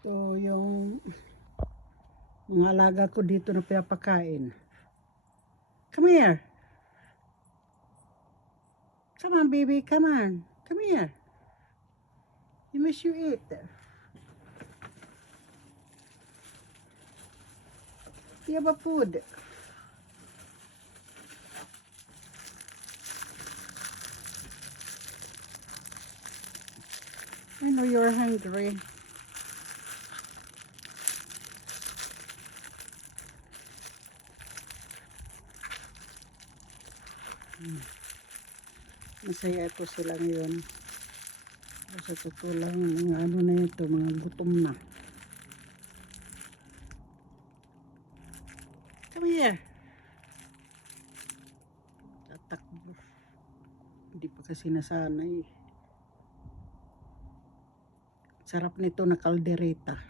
Ito yung mga alaga ko dito na pinapakain. Come here. Come on, baby. Come on. Come here. You must you eat. You have a food. I know you're hungry. Masaya ko sila ngayon. Sa totoo lang, mga ano na ito, mga gutom na. Come here. Tatakbo. Hindi pa kasi nasanay. Sarap nito na kaldereta.